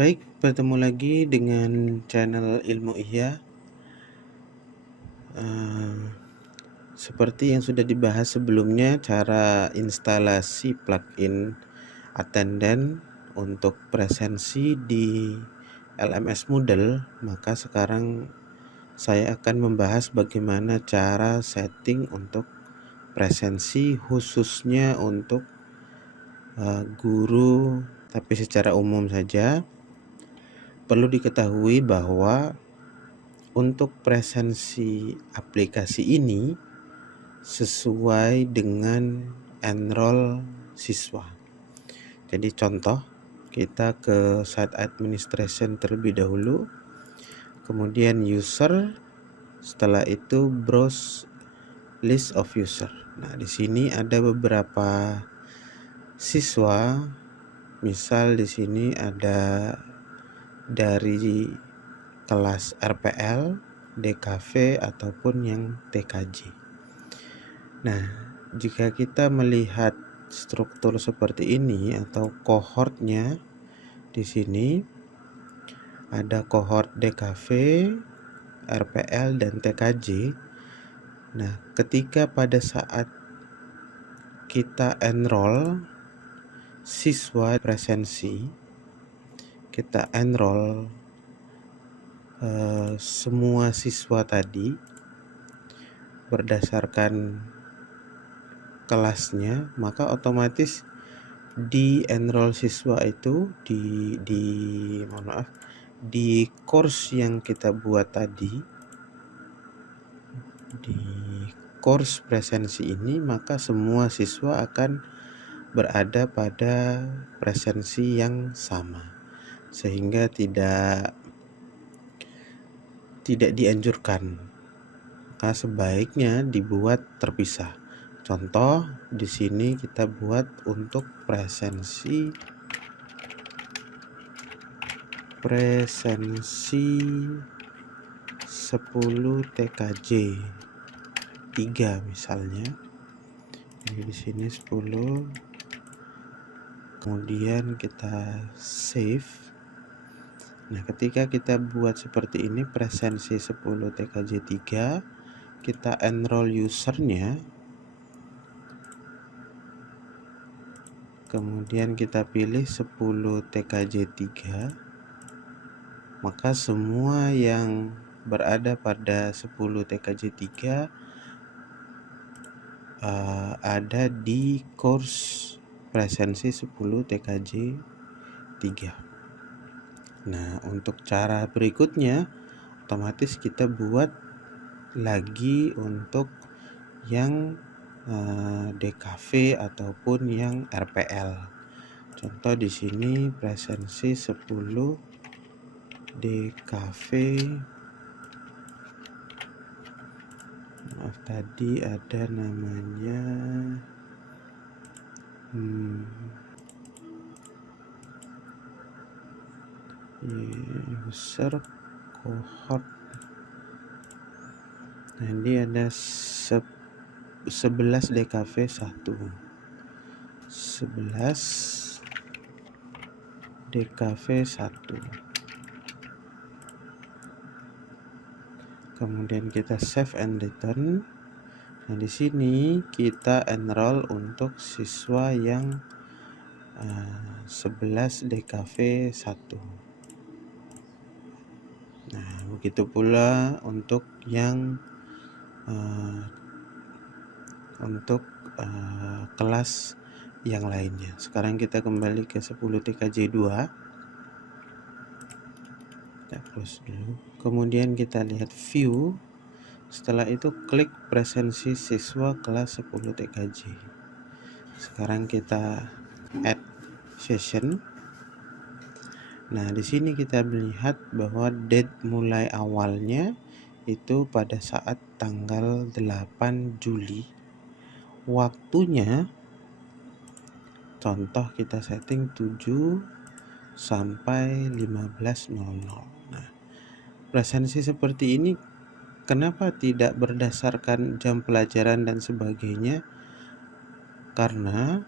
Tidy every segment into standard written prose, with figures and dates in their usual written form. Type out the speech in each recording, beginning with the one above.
Baik, bertemu lagi dengan channel Ilmu Ihya. Seperti yang sudah dibahas sebelumnya, cara instalasi plugin Attendant untuk presensi di LMS Moodle, maka sekarang saya akan membahas bagaimana cara setting untuk presensi khususnya untuk guru, tapi secara umum saja. Perlu diketahui bahwa untuk presensi aplikasi ini sesuai dengan enroll siswa. Jadi contoh, kita ke site administration terlebih dahulu, kemudian user, setelah itu browse list of user. Nah, di sini ada beberapa siswa, misal di sini ada dari kelas RPL, DKV ataupun yang TKJ. Nah, jika kita melihat struktur seperti ini atau kohortnya, di sini ada kohort DKV, RPL dan TKJ. Nah, ketika pada saat kita enroll siswa presensi, kita enroll semua siswa tadi berdasarkan kelasnya, maka otomatis di enroll siswa itu di course yang kita buat tadi, di course presensi ini, maka semua siswa akan berada pada presensi yang sama, sehingga tidak dianjurkan, maka sebaiknya dibuat terpisah. Contoh di sini kita buat untuk presensi 10 TKJ 3 misalnya. Jadi di sini 10. Kemudian kita save. Nah, ketika kita buat seperti ini, presensi 10 TKJ 3, kita enroll usernya, kemudian kita pilih 10 TKJ 3, maka semua yang berada pada 10 TKJ 3 ada di course presensi 10 TKJ 3. Nah, untuk cara berikutnya otomatis kita buat lagi untuk yang DKV ataupun yang RPL. Contoh di sini presensi 10 DKV. Maaf, tadi ada namanya user cohort. Nah, ini ada 11 DKV 1, 11 DKV 1. Kemudian kita save and return. Nah, di sini kita enroll untuk siswa yang 11 DKV 1. Nah, begitu pula untuk yang kelas yang lainnya. Sekarang kita kembali ke 10 TKJ 2. Kita close dulu. Kemudian kita lihat view. Setelah itu klik presensi siswa kelas 10 TKJ. Sekarang kita add session. Nah, di sini kita melihat bahwa date mulai awalnya itu pada saat tanggal 8 Juli. Waktunya contoh kita setting 7 sampai 15.00. Nah, presensi seperti ini kenapa tidak berdasarkan jam pelajaran dan sebagainya? Karena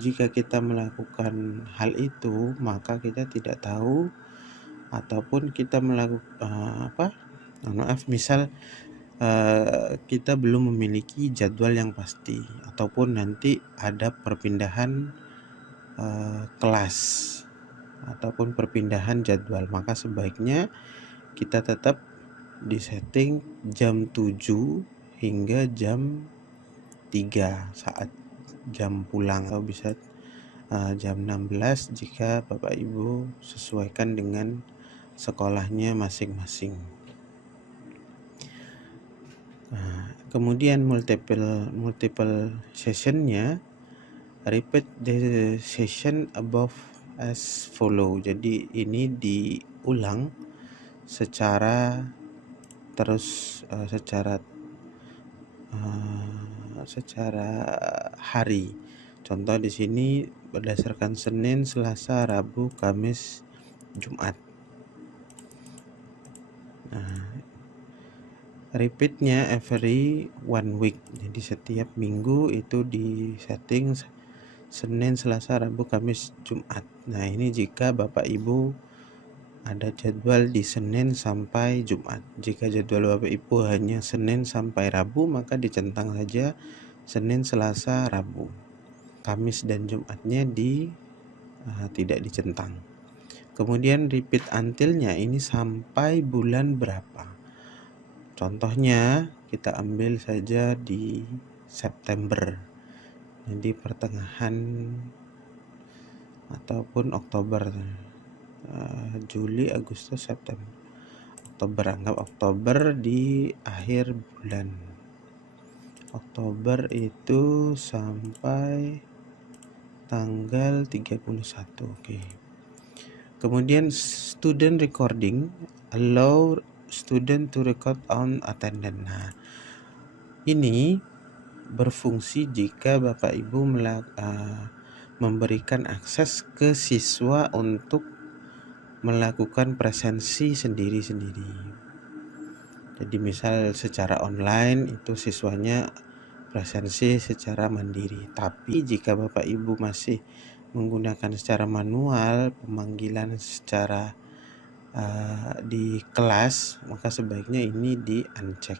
Jika kita melakukan hal itu, maka kita tidak tahu ataupun kita melakukan misal kita belum memiliki jadwal yang pasti ataupun nanti ada perpindahan kelas ataupun perpindahan jadwal, maka sebaiknya kita tetap disetting jam 7 hingga jam 3 saat jam pulang, atau bisa jam 16 jika Bapak Ibu sesuaikan dengan sekolahnya masing-masing. Kemudian multiple sessionnya, repeat the session above as follow. Jadi ini diulang secara hari. Contoh di sini berdasarkan Senin, Selasa, Rabu, Kamis, Jumat. Repeatnya every 1 week. Jadi setiap minggu itu di setting Senin, Selasa, Rabu, Kamis, Jumat. Nah, ini jika Bapak Ibu ada jadwal di Senin sampai Jumat. Jika jadwal Bapak Ibu hanya Senin sampai Rabu, maka dicentang saja Senin, Selasa, Rabu. Kamis dan Jumatnya tidak dicentang. Kemudian repeat until-nya ini sampai bulan berapa. Contohnya kita ambil saja di September. Jadi pertengahan ataupun Oktober, Juli, Agustus, September. Anggap Oktober di akhir bulan. Oktober itu sampai tanggal 31. Oke. Kemudian student recording, allow student to record on attendance. Nah, ini berfungsi jika Bapak Ibu memberikan akses ke siswa untuk melakukan presensi sendiri-sendiri. Jadi misal secara online itu siswanya presensi secara mandiri. Tapi jika Bapak Ibu masih menggunakan secara manual pemanggilan secara di kelas, maka sebaiknya ini di-uncheck.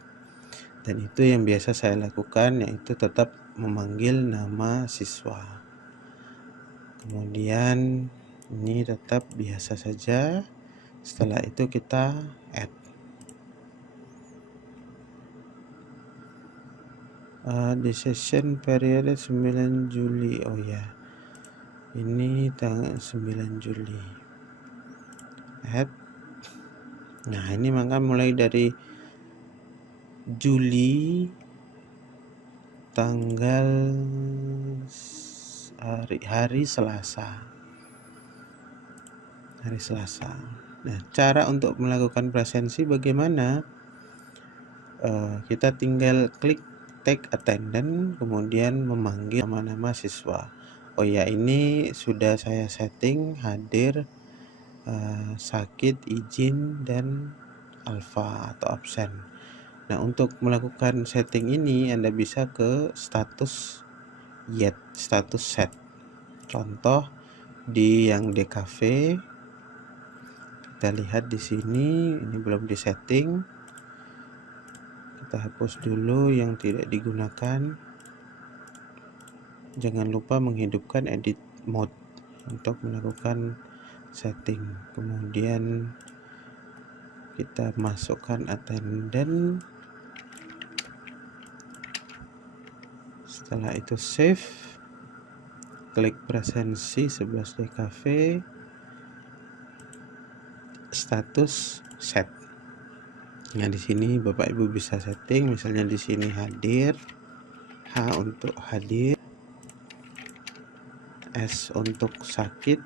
Dan itu yang biasa saya lakukan, yaitu tetap memanggil nama siswa. Kemudian ini tetap biasa saja. Setelah itu kita add. Di session periode 9 Juli. Oh ya, ini tanggal 9 Juli. Add. Nah, ini maka mulai dari Juli tanggal hari Selasa. Nah, cara untuk melakukan presensi bagaimana? Kita tinggal klik take attendance, kemudian memanggil nama-nama siswa. Oh ya, ini sudah saya setting hadir, sakit, izin, dan alfa atau absen. Nah, untuk melakukan setting ini Anda bisa ke status set. Contoh di yang DKV, kita lihat di sini, ini belum disetting. Kita hapus dulu yang tidak digunakan. Jangan lupa menghidupkan edit mode untuk melakukan setting. Kemudian kita masukkan attendance. Setelah itu save. Klik presensi 11 DKV. Status set. Nah, di sini Bapak Ibu bisa setting, misalnya di sini hadir, H untuk hadir, S untuk sakit,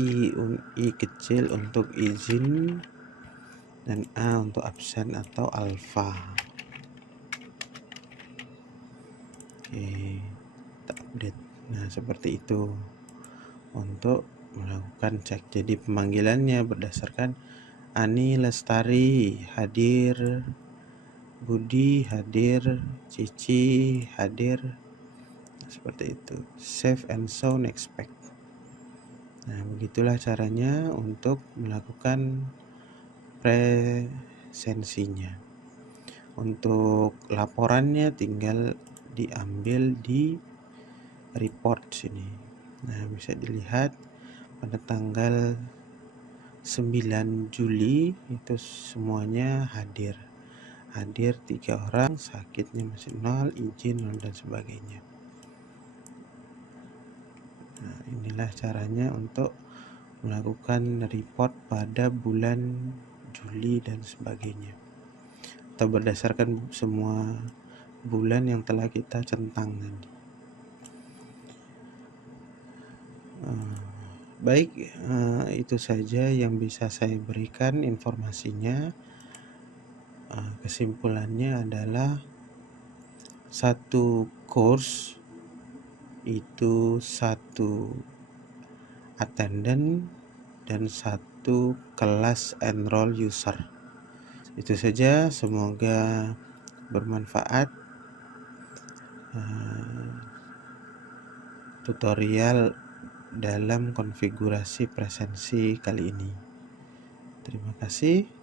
I kecil untuk izin, dan A untuk absen atau alfa. Oke, kita update. Nah, seperti itu untuk melakukan cek. Jadi pemanggilannya berdasarkan Ani Lestari hadir Budi hadir, Cici hadir, seperti itu. Save and sound expect. Nah, begitulah caranya untuk melakukan presensinya. Untuk laporannya tinggal diambil di report sini. Nah, bisa dilihat pada tanggal 9 Juli itu semuanya hadir. Hadir 3 orang, sakitnya masih 0, izin 0, dan sebagainya. Nah, inilah caranya untuk melakukan report pada bulan Juli dan sebagainya, atau berdasarkan semua bulan yang telah kita centang tadi. Baik, itu saja yang bisa saya berikan informasinya. Kesimpulannya adalah satu course itu satu attendant dan satu kelas enroll user. Itu saja, semoga bermanfaat tutorial dalam konfigurasi presensi kali ini. Terima kasih.